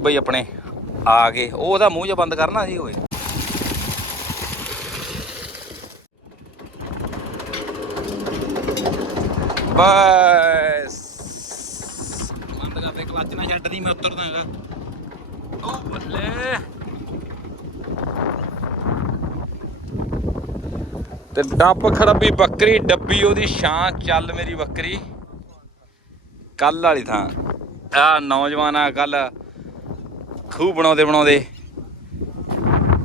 ਬਈ ਆਪਣੇ ਆ ਗਏ। ਉਹ ਉਹਦਾ ਮੂੰਹ ਜਿਹਾ ਬੰਦ ਕਰਨਾ ਸੀ ਓਏ। ਬਸ। ਬੰਦ ਕਰ ਦੇ ਕਲੱਚ ਨਾ ਛੱਡਦੀ ਮੈਂ ਉਤਰਦਾ ਹੈਗਾ। ਉਹ ਬੱਲੇ। ਤੇ ਡੱਬ ਖੜੱਬੀ ਬੱਕਰੀ, ਡੱਬੀ ਉਹਦੀ ਛਾਂ, ਚੱਲ ਮੇਰੀ ਬੱਕਰੀ। ਕੱਲ ਵਾਲੀ ਥਾਂ। ਆ ਨੌਜਵਾਨ ਆ ਕੱਲ ਖੂਹ ਬਣਾਉਂਦੇ ਬਣਾਉਂਦੇ।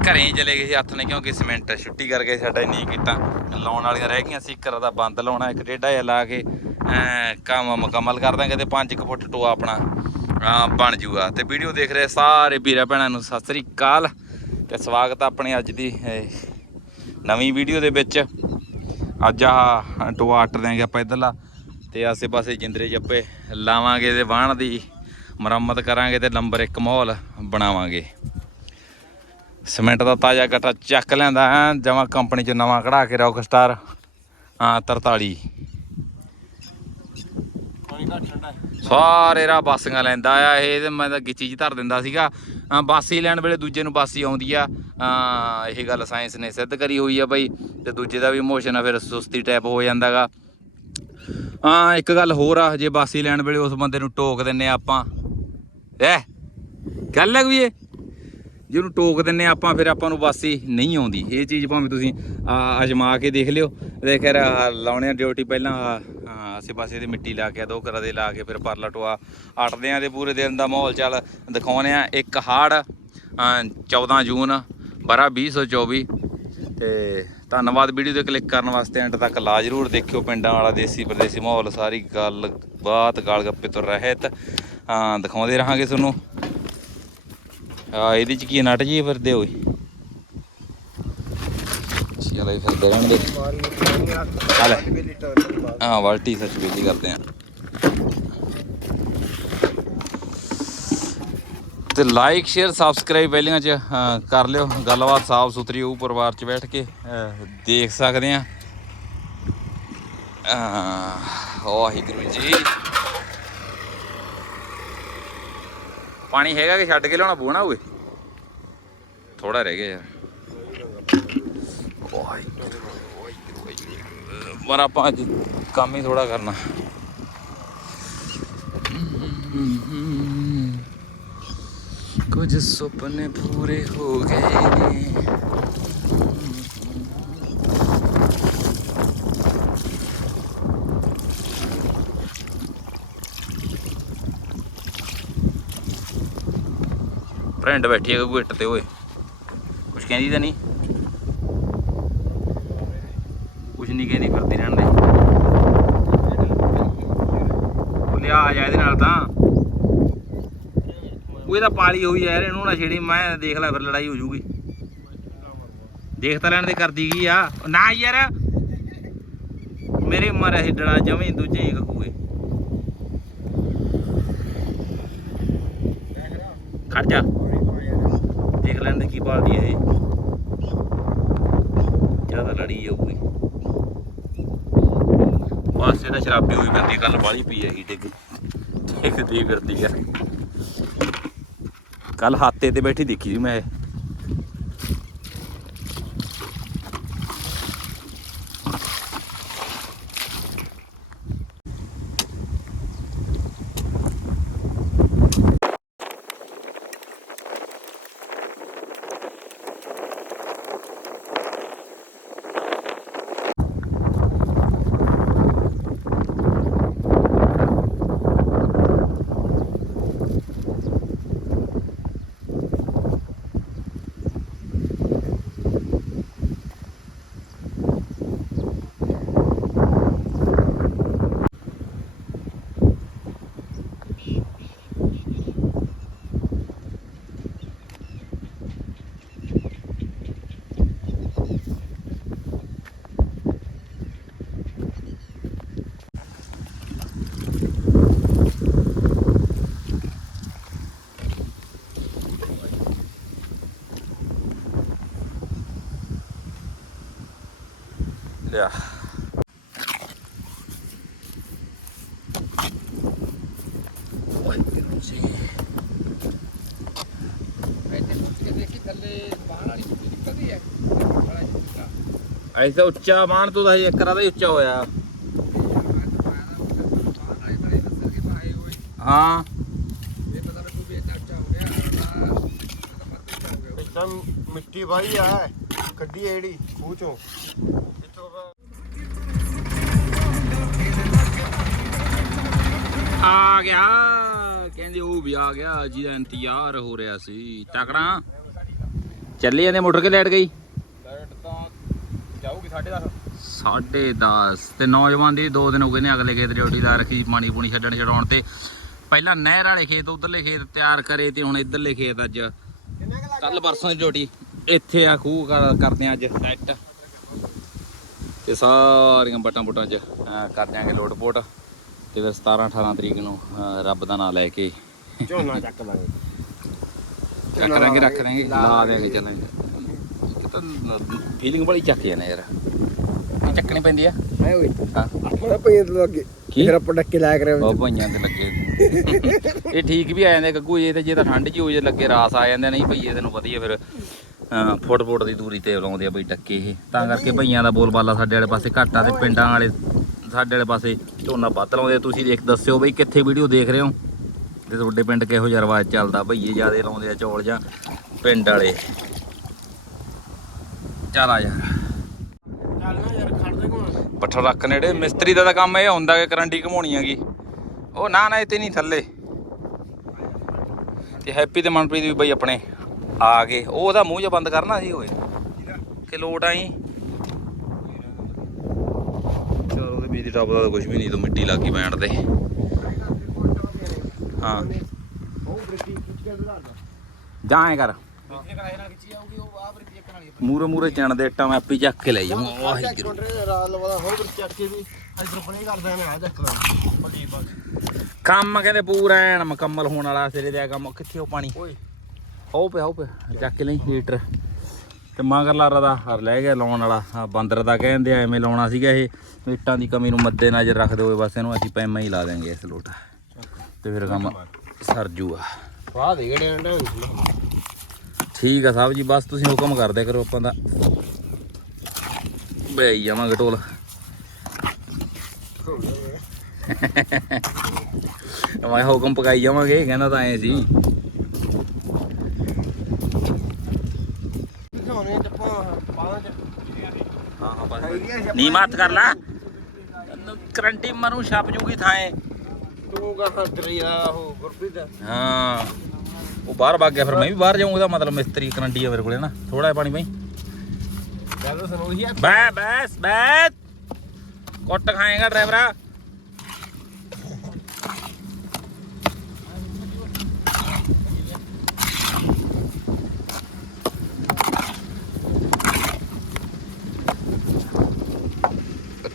ਘਰੇ ਹੀ ਚਲੇ ਗਏ ਸੀ ਹੱਥ ਨੇ, ਕਿਉਂਕਿ ਸੀਮੈਂਟ ਛੁੱਟੀ ਕਰਕੇ ਸਾਡਾ ਨਹੀਂ ਕੀਤਾ। ਲਾਉਣ ਵਾਲੀਆਂ ਰਹਿ ਗਈਆਂ ਸੀ ਘਰ ਦਾ ਬੰਦ ਲਾਉਣਾ, ਇੱਕ ਡੇਢਾ ਜਿਹਾ ਲਾ ਕੇ ਕੰਮ ਮੁਕੰਮਲ ਕਰ ਦਾਂਗੇ ਤੇ 5 ਫੁੱਟ ਟੋਆ ਆਪਣਾ ਬਣ ਜੂਗਾ। ਤੇ ਵੀਡੀਓ ਦੇਖ ਰਹੇ ਸਾਰੇ ਵੀਰਾਂ ਭੈਣਾਂ ਨੂੰ, ਸਤਿ ਸ੍ਰੀ ਅਕਾਲ। ਤੇ ਸਵਾਗਤ ਆ ਆਪਣੇ ਅੱਜ ਦੀ ਨਵੀਂ ਵੀਡੀਓ ਦੇ ਵਿੱਚ। ਅੱਜ ਆ ਟੋਆ ਅੱਟ ਦਿਆਂਗੇ ਆਪਾਂ ਇਧਰਲਾ, ਤੇ ਆਸੇ-ਪਾਸੇ ਜਿੰਦਰੇ ਜੱਪੇ ਲਾਵਾਂਗੇ ਤੇ ਵਾਹਣ ਦੀ। ਮੁਰੰਮਤ ਕਰਾਂਗੇ ਤੇ ਨੰਬਰ 1 ਮਾਹੌਲ ਬਣਾਵਾਂਗੇ। ਸੀਮੈਂਟ ਦਾ ਤਾਜ਼ਾ ਗੱਟਾ ਚੱਕ ਲਿਆਂਦਾ ਜਮਾ ਕੰਪਨੀ ਚ ਨਵਾਂ ਕਢਾ ਕੇ ਰੌਕ ਸਟਾਰ। ਹਾਂ 43 ਸਾਰੇ ਰਾ ਬਾਸੀਆਂ ਲੈਂਦਾ ਆ ਇਹ ਤੇ ਮੈਂ ਤਾਂ ਗਿੱਚੀ ਚ ਧਰ ਦਿੰਦਾ ਸੀਗਾ। ਬਾਸੀ ਲੈਣ ਵੇਲੇ ਦੂਜੇ ਨੂੰ ਬਾਸੀ ਆਉਂਦੀ ਆ। ਇਹ ਗੱਲ ਸਾਇੰਸ ਨੇ ਸਿੱਧ ਕਰੀ ਹੋਈ ਆ ਬਈ ਤੇ ਦੂਜੇ ਦਾ ਵੀ ਇਮੋਸ਼ਨ ਆ ਫਿਰ ਸੁਸਤੀ ਟਾਈਪ ਹੋ ਜਾਂਦਾਗਾ। ਹਾਂ ਇੱਕ ਗੱਲ ਹੋਰ ਆ ਜੇ ਬਾਸੀ ਲੈਣ ਵੇਲੇ ਉਸ ਬੰਦੇ ਨੂੰ ਟੋਕ ਦਿੰਨੇ ਆਪਾਂ ਐ ਗੱਲ ਲੱਗ ਵੀ ਇਹ। ਜਿਹਨੂੰ ਟੋਕ ਦਿੰਨੇ ਆ ਆਪਾਂ ਫਿਰ ਆਪਾਂ ਨੂੰ ਬਾਸੀ ਨਹੀਂ ਆਉਂਦੀ। ਇਹ ਚੀਜ਼ ਭਾਵੇਂ ਤੁਸੀਂ ਅਜਮਾ ਕੇ ਦੇਖ ਲਿਓ। ਦੇਖ ਕਰ ਲਾਉਣੇ ਆ ਡਿਊਟੀ ਪਹਿਲਾਂ ਆਹ, ਆਸੇ ਪਾਸੇ ਦੀ ਮਿੱਟੀ ਲਾ ਕੇ ਦੋ ਕਰਾ ਦੇ ਲਾ ਕੇ ਫਿਰ ਪਰਲਾ ਟੋਆ ਅੱਟਦੇ ਆ ਤੇ ਪੂਰੇ ਦਿਨ ਦਾ ਮਾਹੌਲ ਚੱਲ ਦਿਖਾਉਣੇ ਆ। ਇੱਕ ਹਾੜ 14 ਜੂਨ ਬਰਾ 2024 ਤੇ ਧੰਨਵਾਦ ਵੀਡੀਓ ਤੇ ਕਲਿੱਕ ਕਰਨ ਵਾਸਤੇ ਐਂਡ ਤੱਕ ਲਾ ਜਰੂਰ ਦੇਖਿਓ ਪਿੰਡਾਂ ਵਾਲਾ, ਦੇਸੀ ਪਰਦੇਸੀ ਮਾਹੌਲ, ਸਾਰੀ ਗੱਲ ਬਾਤ ਗਾਲ ਗੱਪੇ ਤੋਂ ਰਹਿਤ। ਹਾਂ, ਦਿਖਾਉਂਦੇ ਰਹਾਂਗੇ ਤੁਹਾਨੂੰ। ਆ ਇਹਦੇ ਚ ਕੀ ਨਟ ਜੀ ਫਿਰਦੇ ਹੋਏ ਚਲੋ ਇਹ ਫਿਰਦੇ ਰਹਿਣ ਹਾਂ ਬਾਲਟੀ ਸੱਚ ਬੇਲੀ ਕਰਦੇ ਆ। ਤੇ ਲਾਈਕ ਸ਼ੇਅਰ ਸਬਸਕ੍ਰਾਈਬ ਪਹਿਲੀਆਂ ਚ ਕਰ ਲਿਓ। ਗੱਲਬਾਤ ਸਾਫ਼ ਸੁਥਰੀ ਉਹ ਪਰਿਵਾਰ ਚ ਬੈਠ ਕੇ ਦੇਖ ਸਕਦੇ ਆ। ਵਾਹਿਗੁਰੂ ਜੀ। ਪਾਣੀ ਹੈਗਾ ਕਿ ਛੱਡ ਕੇ ਲਿਆਉਣਾ ਪੂਣਾ ਹੋਵੇ? ਥੋੜਾ ਰਹਿ ਗਿਆ ਯਾਰ। ਵਾਹਿਗੁਰੂ। ਪਰ ਆਪਾਂ ਅੱਜ ਕੰਮ ਹੀ ਥੋੜਾ ਕਰਨਾ। ਕੁਝ ਸੁਪਨੇ ਪੂਰੇ ਹੋ ਗਏ ਨੇ। ਫਰੈਂਡ ਬੈਠੀ ਹੈ ਕੋਈ ਇੱਟ ਤੇ, ਓਏ। ਕੁਛ ਕਹਿੰਦੀ ਤਾਂ ਨਹੀਂ ਕੁਛ ਨਹੀਂ ਕਹਿੰਦੀ ਫਿਰਦੀ ਰਹਿਣ ਦੇ ਉਹ ਲਿਆ ਆ ਜਾ ਇਹਦੇ ਨਾਲ ਤਾਂ ਉਹ ਇਹਦਾ ਪਾਲੀ ਹੋਈ ਯਾਰ, ਇਹਨੂੰ ਨਾ ਛੇੜੀ ਮੈਂ ਦੇਖ ਲੈ ਫਿਰ ਲੜਾਈ ਹੋ ਜੂਗੀ। ਦੇਖ ਤਾਂ ਲੈਣ ਦੇ ਕਰਦੀ ਕੀ ਆ। ਨਾ ਯਾਰ, ਮੇਰੇ ਮਾਰਿਆ ਸੀ ਡੜਾ ਦੂਜੇ ਹੀ ਕਹੂਗੇ ਖੜ ਜਾ। ਦੇਖ ਲੈਣ ਦੇ ਕੀ ਪਾਲਦੀ ਹੈ ਇਹ। ਜ਼ਿਆਦਾ ਲੜੀ ਜਾਊਗੀ। ਬਸ ਇਹਦਾ ਸ਼ਰਾਬੀ ਹੋਈ ਫਿਰਦੀ ਕੱਲ ਬਾਲੀ ਪੀ ਹੈ ਡਿੱਗ। ਡਿੱਗਦੀ ਫਿਰਦੀ ਆ। ਕੱਲ ਹਾਤੇ ਤੇ ਬੈਠੀ ਦੇਖੀ ਸੀ ਮੈਂ ਇਹ। ਐਸਾ ਉੱਚਾ ਮਾਨ ਤੂੰ ਤਾਂ ਇੱਕ ਰਾਦਾ ਉੱਚਾ ਹੋਇਆ। ਹਾਂ। ਮਿੱਟੀ ਵਾਹੀ ਆ ਕੱਢੀ ਜਿਹੜੀ ਖੂਹ ਚੋਂ। ਆ ਗਿਆ ਕਹਿੰਦੇ ਉਹ ਵੀ ਆ ਗਿਆ ਜਿਹਦਾ ਇੰਤਜ਼ਾਰ ਹੋ ਰਿਹਾ ਸੀ। ਤਕੜਾ। ਚੱਲੇ ਜਾਂਦੇ ਮੋਟਰ ਕੇ ਲੈਟ ਗਈ? ਜਾਊਗੀ 10:30 ਸਾਢੇ 10 ਤੇ ਨੌਜਵਾਨ ਦੀ ਦੋ ਦਿਨ ਹੋ ਗਏ ਨੇ ਅਗਲੇ ਖੇਤ ਡਿਊਟੀ ਲਾ ਰੱਖੀ ਪਾਣੀ ਪੂਣੀ ਛੱਡਣ ਛਡਾਉਣ ਤੇ। ਪਹਿਲਾਂ ਨਹਿਰ ਵਾਲੇ ਖੇਤ ਉਧਰਲੇ ਖੇਤ ਤਿਆਰ ਕਰੇ ਤੇ ਹੁਣ ਇਧਰਲੇ ਖੇਤ ਅੱਜ। ਕੱਲ ਪਰਸੋਂ ਦੀ ਡਿਊਟੀ। ਇੱਥੇ ਆ ਖੂਹ ਕਰ- ਕਰਦੇ ਆ ਅੱਜ ਸੈੱਟ। ਤੇ ਸਾਰੀਆਂ ਬਟਾਂ ਬੁਟਾਂ 'ਚ ਕਰ ਦਿਆਂਗੇ ਲੋਡ ਪੋਟ ਤੇ ਫਿਰ 17 18 ਤਰੀਕ ਨੂੰ ਰੱਬ ਦਾ ਨਾਮ ਲੈ ਕੇ। ਝੋਨਾ ਚੱਕ ਲਾਂਗੇ। ਚੱਕ ਲਾਂਗੇ ਰੱਖ ਲਾਂਗੇ। ਲਾ ਦੇਾਂਗੇ ਚੱਲਾਂਗੇ। ਤਾਂ ਫੀਲਿੰਗ ਬੜੀ ਚੱਕ ਜਾਂਦੇ ਯਾਰ। ਇਹ ਚੱਕਣੀ ਪੈਂਦੀ ਆ? ਆਏ ਓਏ ਹਾਂ। ਆਪਣਾ ਪਈ ਤੋਂ ਅੱਗੇ। ਕੀ? ਫਿਰ ਆਪਾਂ ਡੱਕੇ ਲਾਇਆ ਕਰੇ ਬਹੁਤ ਭਈਆਂ ਤੇ ਲੱਗੇ। ਇਹ ਠੀਕ ਵੀ ਆ ਜਾਂਦੇ ਗੱਗੂ ਜੇ ਤੇ ਜੇ ਤਾਂ ਠੰਡ ਜੀ ਹੋ ਜੇ ਲੱਗੇ ਰਾਸ ਆ ਜਾਂਦੇ ਨਹੀਂ ਭਈਏ ਤੈਨੂੰ ਵਧੀਆ ਫਿਰ ਅਹ, ਫੁੱਟ ਫੁੱਟ ਦੀ ਦੂਰੀ ਤੇ ਲਾਉਂਦੇ ਆ ਬਈ ਟੱਕੇ ਇਹ। ਤਾਂ ਕਰਕੇ ਭਈਆਂ ਦਾ ਬੋਲਬਾਲਾ ਸਾਡੇ ਵਾਲੇ ਪਾਸੇ ਘੱਟ ਆ ਤੇ ਪਿੰਡਾਂ ਵਾਲੇ ਸਾਡੇ ਵਾਲੇ ਪਾਸੇ ਝੋਨਾ ਵੱਧ ਲਾਉਂਦੇ ਆ। ਤੁਸੀਂ ਦੇਖ ਦੱਸਿਓ ਬਈ ਕਿੱਥੇ ਵੀਡੀਓ ਦੇਖ ਰਹੇ ਹੋ? ਤੇ ਤੁਹਾਡੇ ਪਿੰਡ ਕਿਹੋ ਜਿਹਾ ਰਿਵਾਜ ਚੱਲਦਾ? ਭਈਏ ਜਿਆਦੇ ਲਾਉਂਦੇ ਆ ਚੌਲ ਜਾਂ ਪਿੰਡ ਵਾਲੇ। ਚੱਲ ਆ ਯਾਰ। ਚੱਲ ਨਾ ਯਾਰ ਖੜ ਦੇ ਕੋਣ ਪੱਠਾ ਰੱਖ ਨੇੜੇ। ਮਿਸਤਰੀ ਦਾ ਤਾਂ ਕੰਮ ਇਹ ਹੁੰਦਾ ਕਿ ਕਰੰਟੀ ਘਮਾਉਣੀ ਹੈਗੀ। ਉਹ ਨਾ ਨਾ ਤੇ ਨਹੀਂ ਥੱਲੇ। ਤੇ ਹੈਪੀ ਤੇ ਮਨਪ੍ਰੀਤ ਵੀ ਬਈ ਆਪਣੇ ਆ ਗਏ। ਉਹ ਉਹਦਾ ਮੂੰਹ ਜਿਹਾ ਬੰਦ ਕਰਨਾ ਸੀ ਓਏ। ਕਿ ਲੋਟ ਆਈ। ਚਲੋ ਉਹਦੇ ਬੀਦੀ ਟੱਪ ਦਾ ਕੁਝ ਵੀ ਨਹੀਂ ਤੂੰ ਮਿੱਟੀ ਲੱਗੀ ਬੈਂਡ ਤੇ। ਹਾਂ। ਜਾਂ ਐਂ ਕਰ। ਬ੍ਰਿਟੀ ਕਰਾਏ ਨਾਲ ਖਿੱਚੀ ਜਾਊਗੀ ਉਹ ਆ ਬ੍ਰਿਟੀ ਮੂਰੇ ਮੂਰੇ ਚਣ ਦੇ ਇੱਟਾਂ ਮੈਂ ਆਪੀ ਚੱਕ ਕੇ ਲੈ ਜਾਵਾਂ ਵਾਹਿਗੁਰੂ। ਰਾਤ ਲਵਾਦਾ ਹੋਰ ਬ੍ਰਿਟੀ ਚੱਕ ਕੇ ਵੀ ਇਧਰ ਪਣੇ ਕਰਦਾ ਮੈਂ ਆ ਚੱਕਣਾ ਵੱਡੀ ਬਸ ਕੰਮ ਕਹਿੰਦੇ ਪੂਰਾ ਐਨ ਮੁਕੰਮਲ ਹੋਣ ਵਾਲਾ ਸਿਰੇ ਦਾ ਕੰਮ। ਕਿੱਥੇ ਉਹ ਪਾਣੀ? ਓਏ। ਉਹ ਪਿਆ ਉਹ ਪਿਆ। ਚੱਕ ਲਈ ਲੀਟਰ ਤੇ ਮਗਰ ਲਾਰਾ ਦਾ ਹਰ ਲੈ ਗਿਆ ਲਾਉਣ ਵਾਲਾ। ਬਾਂਦਰ ਦਾ ਕਹਿੰਦੇ ਐਵੇਂ ਲਾਉਣਾ ਸੀਗਾ ਇਹ। ਇੱਟਾਂ ਦੀ ਕਮੀ ਨੂੰ ਮੱਦੇ ਨਜ਼ਰ ਰੱਖਦੇ ਹੋਏ ਬਸ ਇਹਨੂੰ ਅਸੀਂ ਪੈਮਾ ਹੀ ਲਾ ਦੇਾਂਗੇ ਇਸ ਲੋਟ। ਤੇ ਫਿਰ ਕੰਮ ਸਰ ਜੂਗਾ ਵਾਹ ਦੇ ਗੜੇ ਅੰਡਾ ਠੀਕ ਆ ਸਾਹਿਬ ਜੀ ਬਸ ਤੁਸੀਂ ਹੁਕਮ ਕਰਦੇ ਕਰੋ ਆਪਾਂ ਦਾ। ਬਈ ਜਾਵਾਂਗੇ ਢੋਲ। ਮੈਂ ਹੁਕਮ ਪਕਾਈ ਜਾਵਾਂਗੇ ਕਹਿੰਦਾ ਤਾਂ ਐ ਸੀ। ਨੀ ਮੱਤ ਕਰ ਲਾ। ਕਰੰਟੀ ਮਰੂ ਛਪ ਜੂਗੀ ਥਾਏ। ਤੂੰ ਕਹਾਂ ਤਰੀਆ ਉਹ ਗੁਰਪ੍ਰੀਤ। ਹਾਂ। ਉਹ ਬਾਹਰ ਭੱਗ ਗਿਆ ਫਿਰ ਮੈਂ ਵੀ ਬਾਹਰ ਜਾਊਂਗਾ ਉਹਦਾ ਮਤਲਬ ਮਿਸਤਰੀ ਕਰੰਟੀ ਆ ਮੇਰੇ ਕੋਲੇ ਨਾ। ਥੋੜਾ ਜਿਹਾ ਪਾਣੀ ਗੱਲ ਸੁਣ ਆ ਬੈ ਬੈਸ ਬੈ। ਕੁੱਟ ਖਾਏਗਾ ਡਰਾਈਵਰਾ।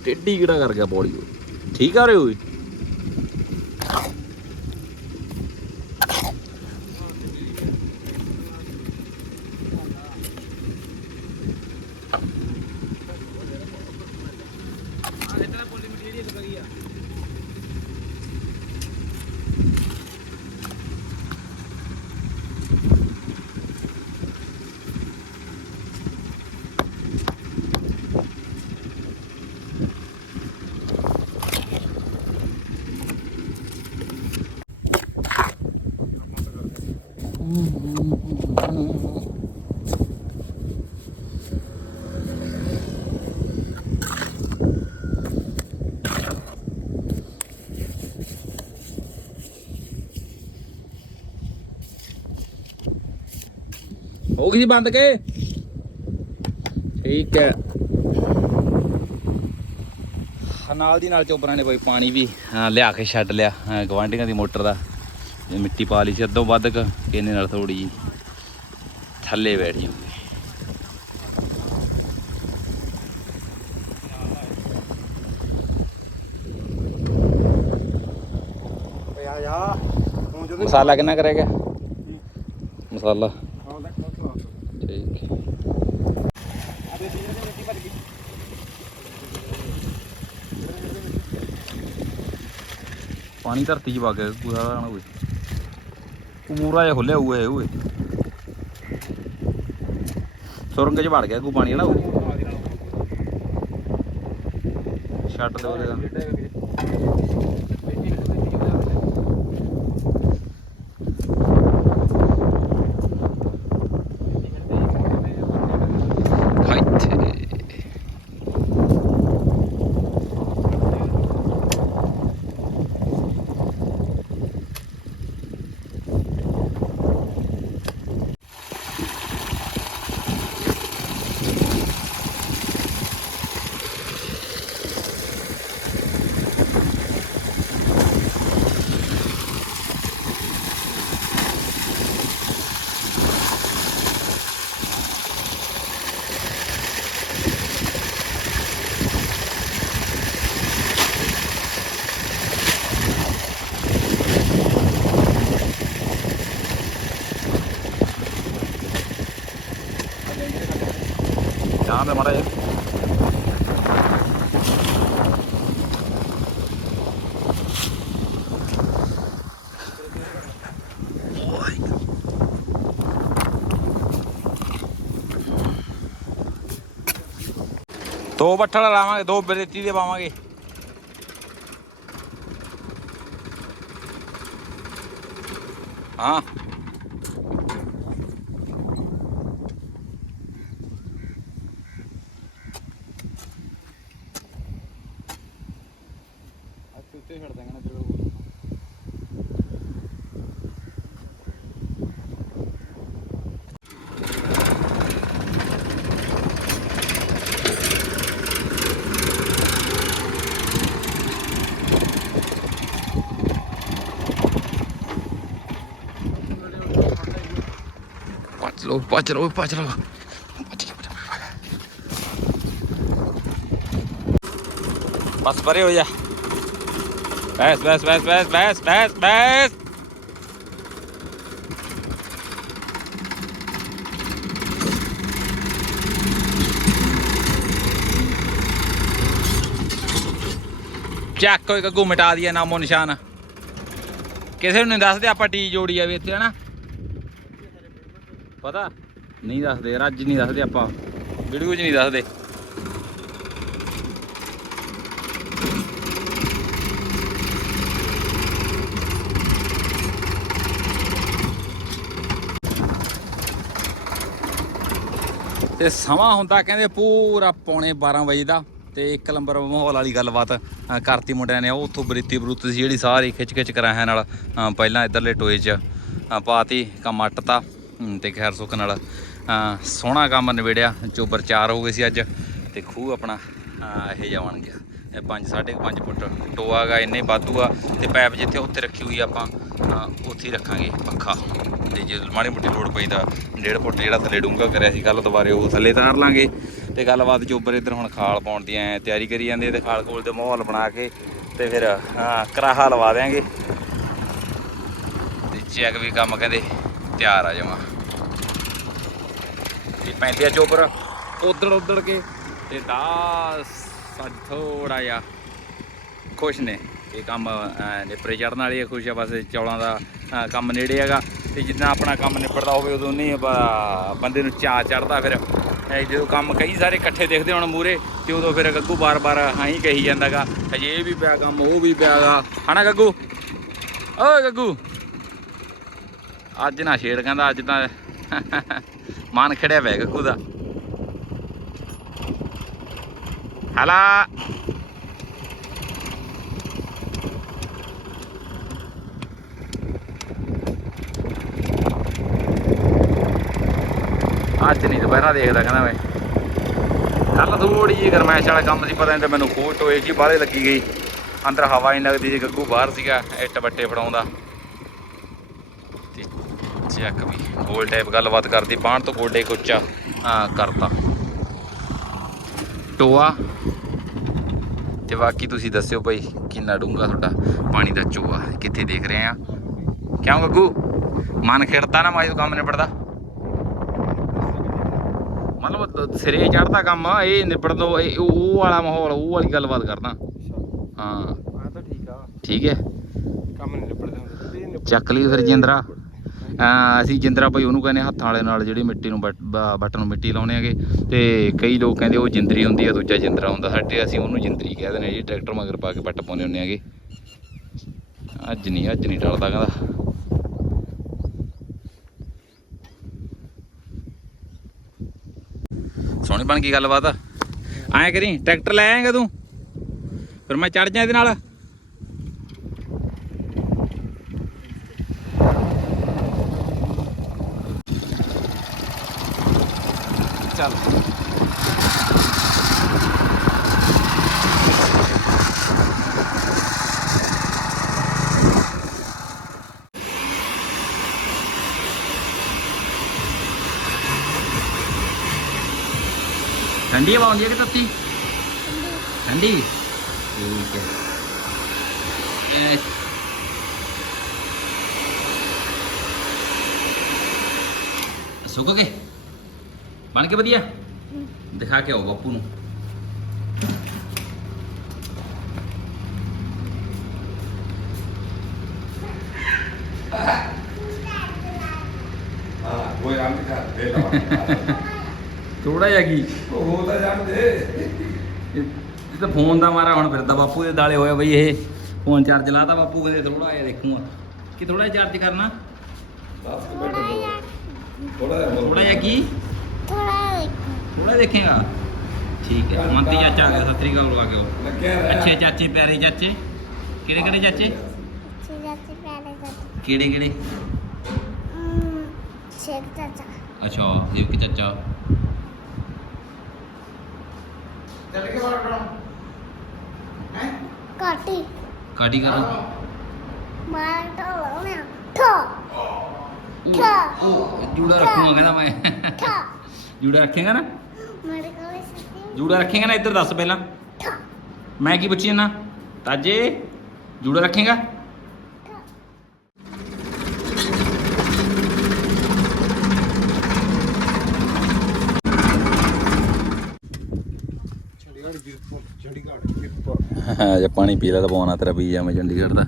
ਟੇਢੀ ਕਿਹੜਾ ਕਰ ਗਿਆ ਬੋਲੀ ਠੀਕ ਆ ਰਹੇ ਹੋਈ ਹੋ ਗਈ ਸੀ ਬੰਦ ਕੇ। ਠੀਕ ਹੈ। ਨਾਲ ਦੀ ਨਾਲ ਚੋਬਰਾਂ ਨੇ ਬਈ ਪਾਣੀ ਵੀ ਲਿਆ ਕੇ ਛੱਡ ਲਿਆ ਹਾਂ, ਗਵਾਂਢੀਆਂ ਦੀ ਮੋਟਰ ਦਾ। ਮਿੱਟੀ ਪਾ ਲਈ ਸੀ ਅੱਧੋ ਵੱਧ ਕ ਇਹਨੇ ਨਾਲ ਥੋੜੀ ਜੀ ਥੱਲੇ ਬੈਠ ਜਾਊਗੀ। ਓਏ ਆ ਜਾ। ਤੂੰ ਜਦੋਂ ਮਸਾਲਾ ਕਿੰਨਾ ਕਰੇਗਾ ਮਸਾਲਾ ਆਉਂਦਾ ਕੋਲ ਠੀਕ ਅਰੇ ਦੀਨੇ ਦੇ ਮਿੱਟੀ ਭਰ ਗਈ ਪਾਣੀ ਧਰਤੀ 'ਚ ਵਗ ਗਿਆ ਪੂਰਾ ਨਾ ਹੋਵੇ। ਉਹ ਮੂਰਾ ਜਿਹਾ ਖੁੱਲਿਆ ਹੋਇਆ ਓਏ। ਸੁਰੰਗ 'ਚ ਵੜ ਗਿਆ ਕੋ ਪਾਣੀ ਵਾਲਾ ਉਹ? ਛੱਡ ਦੇ ਉਹਦੇ ਦਾ ਚਾਹ ਦੇ ਮਾੜਾ ਜਿਹਾ ਦੋ ਬੱਠਲ ਲਾਵਾਂਗੇ ਦੋ ਬਰੇਤੀ ਦੇ ਪਾਵਾਂਗੇ। ਹਾਂ। ਭੱਜ ਲੋ ਭੱਜ ਲੋ ਬਸ ਪਰੇ ਹੋ ਜਾ ਬੈਸ ਬੈਸ ਬੈਸ ਬੈਸ ਬੈਸ ਬੈਸ ਬੈਸ ਚੱਕ ਕੋਈ ਗੱਗੂ ਮਿਟਾ ਦਿਆ ਨਾਮੋ ਨਿਸ਼ਾਨ। ਕਿਸੇ ਨੂੰ ਨਹੀਂ ਦੱਸਦੇ ਆਪਾਂ ਟੀ ਜੋੜੀ ਆ ਵੀ ਇੱਥੇ, ਹਨਾ? ਪਤਾ? ਨਹੀਂ ਦੱਸਦੇ ਯਾਰ ਅੱਜ ਨਹੀਂ ਦੱਸਦੇ ਆਪਾਂ। ਵੀਡੀਓ 'ਚ ਨਹੀਂ ਦੱਸਦੇ। ਤੇ ਸਮਾਂ ਹੁੰਦਾ ਕਹਿੰਦੇ ਪੂਰਾ ਪੌਣੇ 12 ਵਜੇ ਦਾ ਤੇ ਇੱਕ ਨੰਬਰ ਮਾਹੌਲ ਵਾਲੀ ਗੱਲਬਾਤ ਕਰਤੀ ਮੁੰਡਿਆਂ ਨੇ। ਉਹ ਉੱਥੋਂ ਬਰੀਤੀ ਬਰੂਤ ਸੀ ਜਿਹੜੀ ਸਾਰੀ ਖਿੱਚ ਖਿੱਚ ਕਰਾਇਆ ਨਾਲ ਪਹਿਲਾਂ ਇਧਰਲੇ ਟੋਏ 'ਚ ਅ, ਪਾਤੀ ਕੰਮ ਅੱਟਤਾ। ਹਮ, ਤੇ ਖੈਰ ਸੁੱਖ ਨਾਲ ਸੋਹਣਾ ਕੰਮ ਨਿਬੇੜਿਆ ਚੋਬਰ ਚਾਰ ਹੋ ਗਏ ਸੀ ਅੱਜ ਤੇ ਖੂਹ ਆਪਣਾ ਅ, ਇਹ ਜਾ ਬਣ ਗਿਆ। ਇਹ 5 5.5 ਫੁੱਟ ਟੋਆ ਗਾ ਇੰਨੇ ਵਾਧੂ ਆ ਤੇ ਪੈਪ ਜਿੱਥੇ ਉੱਥੇ ਰੱਖੀ ਹੋਈ ਆਪਾਂ ਉੱਥੇ ਹੀ ਰੱਖਾਂਗੇ ਪੱਖਾ। ਤੇ ਜੇ ਮਾੜੀ ਮੋਟੀ ਲੋੜ ਪਈ ਤਾਂ 1.5 ਫੁੱਟ ਜਿਹੜਾ ਥੱਲੇ ਡੂੰਘਾ ਕਰਿਆ ਸੀ ਕੱਲ ਦੁਬਾਰੇ ਉਹ ਥੱਲੇ ਤਾਰ ਲਾਂਗੇ। ਤੇ ਗੱਲਬਾਤ ਚੋਬਰ ਇੱਧਰ ਹੁਣ ਖਾਲ ਪਾਉਣ ਦੀ ਐ ਤਿਆਰੀ ਕਰੀ ਜਾਂਦੇ ਆ ਤੇ ਖਾਲ ਕੋਲ ਤੇ ਮਾਹੌਲ ਬਣਾ ਕੇ ਤੇ ਫਿਰ ਕਰਾਹਾ ਲਵਾ ਦਿਆਂਗੇ। ਤੇ ਚੈੱਕ ਵੀ ਕੰਮ ਕਹਿੰਦੇ ਤਿਆਰ ਆ ਜਮਾ। ਇਹ ਪੈਂਦੇ ਆ ਚੋਬਰ। ਉਧੜ ਉਧੜ ਕੇ। ਤੇ ਦਾ ਸੱਜ ਥੋੜਾ ਜਿਹਾ ਖੁਸ਼ ਨੇ। ਇਹ ਕੰਮ ਨਿਪਰੇ ਨੇਪਰੇ ਚੜਨ ਵਾਲੀ ਖੁਸ਼ ਆ, ਬਸ ਚੌਲਾਂ ਦਾ ਕੰਮ ਨੇੜੇ ਹੈਗਾ। ਤੇ ਜਿੰਨਾ ਆਪਣਾ ਕੰਮ ਨਿਪੜਦਾ ਹੋਵੇ, ਉਦੋਂ ਨਹੀਂ ਬ- ਬੰਦੇ ਨੂੰ ਚਾਅ ਚੜਦਾ ਫਿਰ। ਜਦੋਂ ਕੰਮ ਕਈ ਸਾਰੇ ਇਕੱਠੇ ਦੇਖਦੇ ਹੁਣ ਮੂਰੇ ਤੇ ਉਦੋਂ ਫਿਰ ਗੱਗੂ ਬਾਰ-ਬਾਰ ਹਾਂ ਕਹੀ ਜਾਂਦਾਗਾ, ਅਜੇ ਇਹ ਵੀ ਪਿਆ ਕੰਮ, ਉਹ ਵੀ ਪਿਆਗਾ ਹਨਾ ਗੱਗੂ? ਓਏ ਗੱਗੂ! ਅੱਜ ਨਾ ਛੇੜ ਕਹਿੰਦਾ, ਅੱਜ ਤਾਂ ਮਨ ਖੜਿਆ ਪਿਆ ਗੱਗੂ ਦਾ। ਹਲਾ। ਅੱਜ ਨਹੀਂ ਦੁਪਹਿਰਾਂ ਦੇਖਦਾ ਕਹਿੰਦਾ ਮੈਂ। ਕੱਲ ਥੋੜੀ ਜਿਹੀ ਗਰਮੈਸ਼ ਵਾਲਾ ਕੰਮ ਸੀ, ਪਤਾ ਨਹੀਂ ਤੇ ਮੈਨੂੰ ਖੋਟ ਟੋਏ ਜੀ ਬਾਹਲੇ ਲੱਗੀ ਗਈ। ਅੰਦਰ ਹਵਾ ਨਹੀਂ ਲੱਗਦੀ ਜੀ ਗੱਗੂ ਬਾਹਰ ਸੀਗਾ, ਇੱਟ ਬੱਟੇ ਫੜਾਉਂਦਾ ਚੱਕ ਵੀ। ਗੋਲ ਟਾਈਪ ਗੱਲਬਾਤ ਕਰਦੀ ਬਾਹਣ ਤੋਂ ਗੋਡੇ ਕੁੱਚਾ ਹਾਂ ਕਰਤਾ। ਟੋਆ। ਤੇ ਬਾਕੀ ਤੁਸੀਂ ਦੱਸਿਓ ਭਾਈ ਕਿੰਨਾ ਡੂੰਗਾ ਤੁਹਾਡਾ ਪਾਣੀ ਦਾ ਚੋਆ ਕਿੱਥੇ ਦੇਖ ਰਹੇ ਆ? ਕਿਉਂ ਗੱਗੂ? ਮਨ ਖਿੜਦਾ ਨਾ ਮਾਈ ਕੰਮ ਨਿਬੜਦਾ। ਮਤਲਬ ਸਿਰੇ ਚੜਦਾ ਕੰਮ ਇਹ ਤੋਂ ਇਹ ਉਹ ਵਾਲਾ ਮਾਹੌਲ ਉਹ ਵਾਲੀ ਗੱਲਬਾਤ ਕਰਦਾ। ਹਾਂ। ਆ ਤਾਂ ਠੀਕ ਆ। ਠੀਕ ਹੈ। ਕੰਮ ਨਿਬੜਦੇ। ਨਿਬੜ। ਚੱਕ ਲਈ ਫਿਰ ਜਿੰਦਰਾ। ਅਸੀਂ ਜਿੰਦਰਾ ਭਾਈ ਉਹਨੂੰ ਕਹਿੰਦੇ ਹੱਥਾਂ ਵਾਲੇ ਨਾਲ ਜਿਹੜੀ ਮਿੱਟੀ ਨੂੰ ਬੱਟ- ਨੂੰ ਮਿੱਟੀ ਲਾਉਣੇ ਹੈਗੇ। ਤੇ ਕਈ ਲੋਕ ਕਹਿੰਦੇ ਉਹ ਜਿੰਦਰੀ ਹੁੰਦੀ ਆ, ਦੂਜਾ ਜਿੰਦਰਾ ਹੁੰਦਾ ਸਾਡੇ, ਅਸੀਂ ਉਹਨੂੰ ਜਿੰਦਰੀ ਕਹਿ ਦਿੰਦੇ ਹਾਂ ਜੀ ਟਰੈਕਟਰ ਮਗਰ ਪਾ ਕੇ ਬੱਟ ਪਾਉਂਦੇ ਹੁੰਦੇ ਹੈਗੇ। ਅੱਜ ਨਹੀਂ ਅੱਜ ਨਹੀਂ ਟਲਦਾ ਕਹਿੰਦਾ। ਸੋਹਣੀ ਬਣ ਗਈ ਗੱਲਬਾਤ। ਐਂ ਕਰੀ, ਟਰੈਕਟਰ ਲੈ ਆਏਗਾ ਤੂੰ? ਫਿਰ ਮੈਂ ਚੜ ਜਾ ਇਹਦੇ ਨਾਲ। ਚੱਲ ਠੰਡੀ ਹਵਾ ਆਉਂਦੀ ਹੈ ਕਿ ਤੱਤੀ ਠੰਡੀ ਠੀਕ ਹੈ ਇਹ ਸੁੱਕ ਗਏ ਬਣ ਕੇ ਵਧੀਆ। ਦਿਖਾ ਕੇ ਆਓ ਬਾਪੂ ਨੂੰ। ਕੋਈ ਆਮ ਥੋੜਾ ਜਿਹਾ ਕੀ? ਉਹ ਤਾਂ ਜਾਣਦੇ ਇਹ ਤਾਂ ਫੋਨ ਦਾ ਮਾਰਾ ਹੁਣ ਫਿਰਦਾ ਬਾਪੂ ਦੇ ਦਾਲੇ ਹੋਇਆ ਬਈ ਇਹ। ਫੋਨ ਚਾਰਜ ਲਾਤਾ ਬਾਪੂ ਕਹਿੰਦੇ ਥੋੜਾ ਜਿਹਾ ਦੇਖੂਗਾ। ਕਿ ਥੋੜਾ ਜਿਹਾ ਚਾਰਜ ਕਰਨਾ? 10 ਮਿੰਟ ਥੋੜਾ ਜਿਹਾ ਕੀ? ਥੋੜਾ ਥੋੜਾ ਦੇਖੇਗਾ। ਠੀਕ ਹੈ ਮੰਤੀ ਚਾਚਾ ਆ ਗਿਆ ਸਤਿ ਸ੍ਰੀ ਅਕਾਲ ਬੁਲਾ ਕੇ ਆਓ। ਅੱਛੇ ਚਾਚੇ ਪਿਆਰੇ ਚਾਚੇ। ਕਿਹੜੇ ਕਿਹੜੇ ਚਾਚੇ? ਚੀਜ਼ਾਂ ਪਿਆਰੇ ਕਰਦੇ ਕਿਹੜੇ ਕਿਹੜੇ? ਹਮ ਸ਼ੇਕ ਚਾਚਾ। ਅੱਛਾ ਦੇਵ ਕੀ ਚਾਚਾ। ਚੱਲ ਕੇ ਬਾਹਰ ਕਰਾਂ ਹੈ? ਕਾਟੀ। ਕਾਟੀ ਕਰ। ਮਾਰ ਢੋ ਲਾਉਣਾ ਠੋ। ਠਾ। ਉਹ ਜੂੜਾ ਰੱਖੂਗਾ ਕਹਿੰਦਾ ਮੈਂ। ਠਾ। ਜੂੜਾ ਰੱਖੇਗਾ ਨਾ? ਮੇਰੇ ਕੋਲ ਸਿੱਧੀ ਜੂੜਾ ਰੱਖੇਗਾ ਨਾ ਇੱਧਰ ਦੱਸ ਪਹਿਲਾਂ। ਮੈਂ ਕੀ ਪੁੱਛੀ ਨਾ ਤਾਜੇ ਜੂੜਾ ਰੱਖੇਗਾ? ਚੰਡੀਗੜ੍ਹ ਗਿਰਪੁਰ ਚੰਡੀਗੜ੍ਹ ਹਾਂ ਜੇ ਪਾਣੀ ਪੀ ਲੈ ਤਾਂ ਪਵਾਉਣਾ ਤੇਰਾ ਪੀਜਾ ਮੈਂ ਚੰਡੀਗੜ੍ਹ ਦਾ।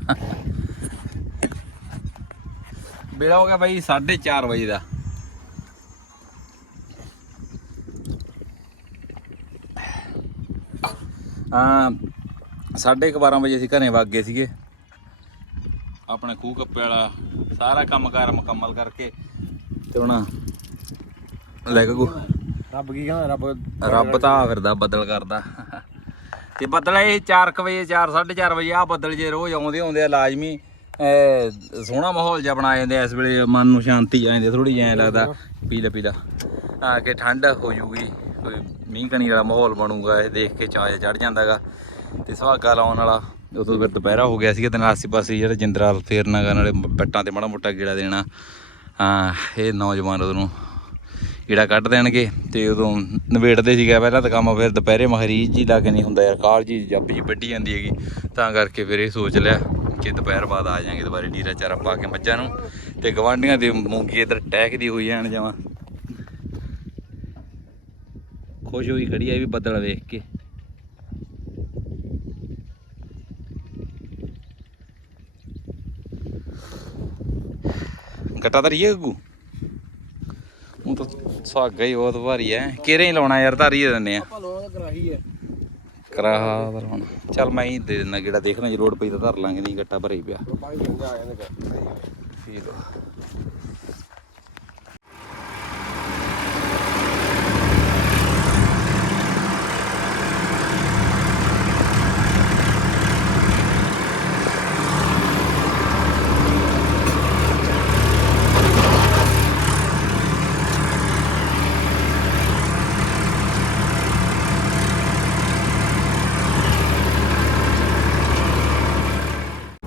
ਵੇਲਾ ਹੋ ਗਿਆ ਬਾਈ 4:30 ਵਜੇ ਦਾ। 12:30 ਵਜੇ ਅਸੀਂ ਘਰੇ ਵਗ ਗਏ ਸੀਗੇ। ਆਪਣੇ ਖੂਹ ਕੱਪੇ ਵਾਲਾ ਸਾਰਾ ਕੰਮਕਾਰ ਮੁਕੰਮਲ ਕਰਕੇ ਤੇ ਹੁਣ ਲੈ ਕੇ ਗੋ। ਰੱਬ ਕੀ ਕਹਿੰਦਾ ਰੱਬ ਰੱਬ ਤਾਂ ਆ ਫਿਰਦਾ ਬੱਦਲ ਕਰਦਾ। ਤੇ ਬੱਦਲ ਇਹ 4 ਵਜੇ 4 4:30 ਵਜੇ ਆ ਬੱਦਲ ਜੇ ਰੋਜ਼ ਆਉਂਦੇ ਆਉਂਦੇ ਆ ਲਾਜ਼ਮੀ ਸੋਹਣਾ ਮਾਹੌਲ ਜਿਹਾ ਬਣਾ ਜਾਂਦੇ ਇਸ ਵੇਲੇ ਮਨ ਨੂੰ ਸ਼ਾਂਤੀ ਆ ਜਾਂਦੀ ਥੋੜੀ ਜਿਹੀ ਲੱਗਦਾ ਪੀਲਾ ਪੀਲਾ ਆ ਕੇ ਠੰਡ ਹੋ ਜੂਗੀ ਕੋਈ ਮੀਂਹ ਕਣੀ ਵਾਲਾ ਮਾਹੌਲ ਬਣੂਗਾ, ਇਹ ਦੇਖ ਕੇ ਚਾਹ ਚੜ ਜਾਂਦਾਗਾ। ਤੇ ਸੁਹਾਗਾ ਲਾਉਣ ਵਾਲਾ, ਉਦੋਂ ਫਿਰ ਦੁਪਹਿਰਾ ਹੋ ਗਿਆ ਸੀਗਾ ਤੇ ਨਾਲ ਆਸੇ ਪਾਸੇ ਜਿਹੜਾ ਜਿੰਦਰਾ ਫੇਰਨਾ ਕਰਨ ਵਾਲੇ ਬੱਟਾਂ ਤੇ ਮਾੜਾ ਮੋਟਾ ਗੇੜਾ ਦੇਣਾ। ਹਾਂ, ਇਹ ਨੌਜਵਾਨ ਉਦੋਂ ਕੀੜਾ ਕੱਢ ਦੇਣਗੇ ਤੇ ਉਦੋਂ ਨਵੇੜਦੇ ਸੀਗਾ ਪਹਿਲਾਂ ਤਾਂ ਕੰਮ, ਫਿਰ ਦੁਪਹਿਰੇ ਮਹਰੀਜ ਜੀ ਲਾ ਕੇ ਨਹੀਂ ਹੁੰਦਾ ਯਾਰ ਕਾਲ ਜੀ ਜੱਬ ਜੀ ਵੱਢੀ ਜਾਂਦੀ ਹੈਗੀ। ਤਾਂ ਕਰਕੇ ਫਿਰ ਇਹ ਸੋਚ ਲਿਆ ਕਿ ਦੁਪਹਿਰ ਬਾਅਦ ਆ ਜਾਾਂਗੇ ਦੁਬਾਰੇ ਡੀਰਾ ਚਾਰਾ ਪਾ ਕੇ ਮੱਝਾਂ ਨੂੰ। ਤੇ ਗਵਾਂਢੀਆਂ ਦੀ ਮੂੰਗੀ ਇਧਰ ਟਹਿਕਦੀ ਹੋਈ ਜਾਣ ਜਾਵਾਂ ਖੁਸ਼ ਹੋਈ ਖੜੀ ਆ ਇਹ ਵੀ ਬੱਦਲ ਵੇਖ ਕੇ। ਗੱਟਾ ਤਾਂ ਰਹੀ ਹੈ ਗੱਗੂ? ਉਹ ਤਾਂ ਸੁਹਾਗਾ ਹੀ ਬਹੁਤ ਭਾਰੀ ਐ ਕਿਹੜੇ ਹੀ ਲਾਉਣਾ ਯਾਰ ਧਾਰੀ ਦੇ ਦਿੰਨੇ ਆ। ਆਪਾਂ ਕਰਾਹੀ ਕਰਾ ਪਰ ਹੁਣ। ਚੱਲ ਮੈਂ ਹੀ ਦੇ ਦਿੰਦਾ ਕਿਹੜਾ ਦੇਖਣਾ ਜੇ ਲੋੜ ਪਈ ਤਾਂ ਧਰ ਲਾਂਗੇ ਨਹੀਂ ਗੱਟਾ ਭਰੇ ਹੀ ਪਿਆ।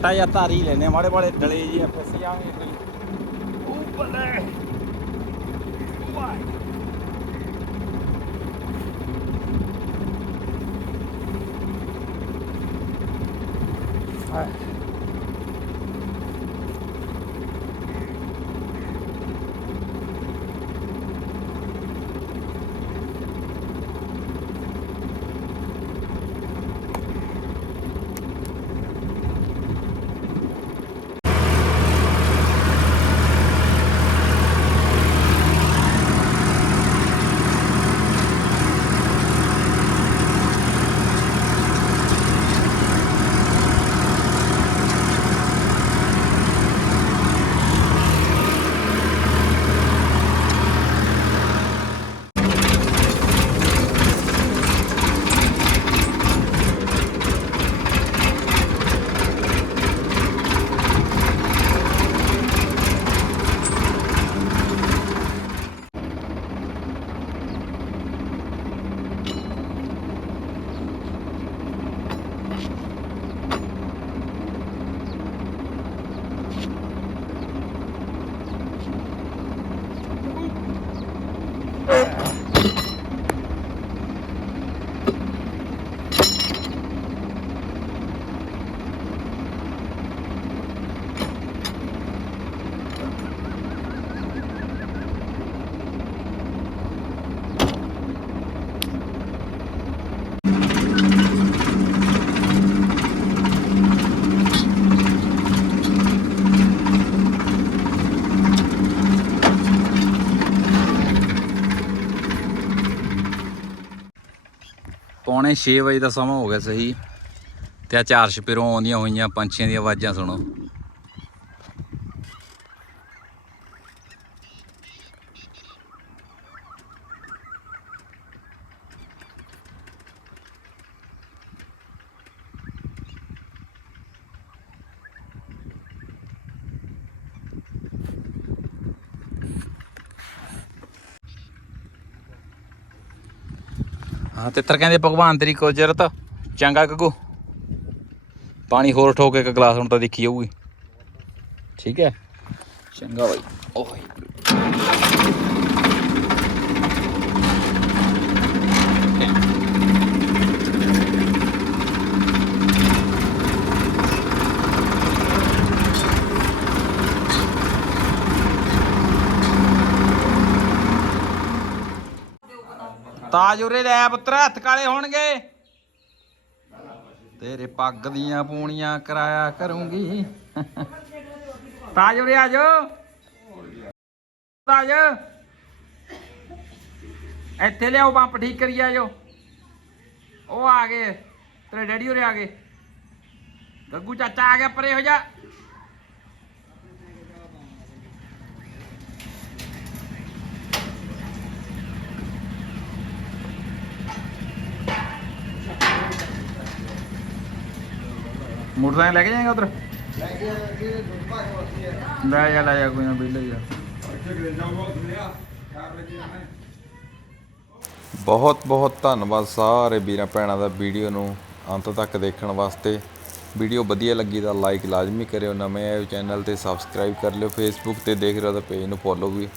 ਜਾਂਦੇ ਜਾਂ ਧਾਰੀ ਲੈਨੇ ਮਾੜੇ ਮਾੜੇ ਡਲੇ ਜੀ ਫਸ ਜਾਣਗੇ ਉੱਪਰ ਪੌਣੇ 6 ਵਜੇ ਦਾ ਸਮਾਂ ਹੋ ਗਿਆ ਸਹੀ। ਤੇ ਆ ਚਾਰ ਛਪੇਰੋਂ ਆਉਂਦੀਆਂ ਹੋਈਆਂ ਪੰਛੀਆਂ ਦੀਆਂ ਆਵਾਜ਼ਾਂ ਸੁਣੋ। ਤਿੱਤਰ ਕਹਿੰਦੇ ਭਗਵਾਨ ਤੇਰੀ ਕੁਦਰਤ ਚੰਗਾ ਗੱਗੂ। ਪਾਣੀ ਹੋਰ ਠੋਕ ਇੱਕ ਗਲਾਸ ਹੁਣ ਤਾਂ ਦੇਖੀ ਜਾਊਗੀ। ਠੀਕ ਹੈ? ਚੰਗਾ ਬਾਈ। ਓਏ। ਤਾਜ ਉਰੇ ਲੈ ਪੁੱਤਰ, ਹੱਥ ਕਾਲੇ ਹੋਣਗੇ। ਤੇਰੇ ਪੱਗ ਦੀਆਂ ਪੂਣੀਆਂ ਕਰਾਇਆ ਕਰੂੰਗੀ। ਤਾਜ ਉਰੇ ਆ ਜਾਓ। ਤਾਜ ਇੱਥੇ ਲਿਆਓ ਪੰਪ, ਠੀਕ ਕਰੀ ਆ ਆਜੋ ਉਹ ਆ ਗਏ, ਤੇਰੇ ਡੈਡੀ ਉਰੇ ਆ ਗਏ। ਗੱਗੂ ਚਾਚਾ ਆ ਗਿਆ, ਪਰੇ ਹੋ ਜਾ। ਮੋਟਰਸਾਈਕਲ ਲੈ ਕੇ ਜਾਏਗਾ ਉਧਰ? ਲੈ ਕੇ ਦੁੱਧ ਹੈ ਲੈ ਜਾ ਲੈ ਜਾ ਕੋਈ ਨਾ ਬਿੱਲ ਜਾ ਬਹੁਤ ਬਹੁਤ ਧੰਨਵਾਦ ਸਾਰੇ ਵੀਰਾਂ ਭੈਣਾਂ ਦਾ ਵੀਡੀਓ ਨੂੰ ਅੰਤ ਤੱਕ ਦੇਖਣ ਵਾਸਤੇ। ਵੀਡੀਓ ਵਧੀਆ ਲੱਗੀ ਤਾਂ ਲਾਈਕ ਲਾਜ਼ਮੀ ਕਰਿਓ ਨਵੇਂ ਆਏ ਚੈਨਲ ਤੇ ਸਬਸਕ੍ਰਾਈਬ ਕਰ ਲਿਓ ਫੇਸਬੁੱਕ ਤੇ ਦੇਖ ਰਹੇ ਹੋ ਤਾਂ ਪੇਜ ਨੂੰ ਫੋਲੋ ਵੀ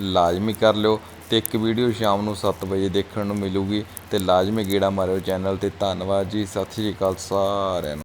ਲਾਜ਼ਮੀ ਕਰ ਲਿਓ ਤੇ ਇੱਕ ਵੀਡੀਓ ਸ਼ਾਮ ਨੂੰ 7 ਵਜੇ ਦੇਖਣ ਨੂੰ ਮਿਲੂਗੀ ਤੇ ਲਾਜ਼ਮੀ ਗੇੜਾ ਮਾਰਿਓ ਚੈਨਲ ਤੇ। ਧੰਨਵਾਦ ਜੀ ਸਤਿ ਸ਼੍ਰੀ ਅਕਾਲ ਸਾਰਿਆਂ ਨੂੰ।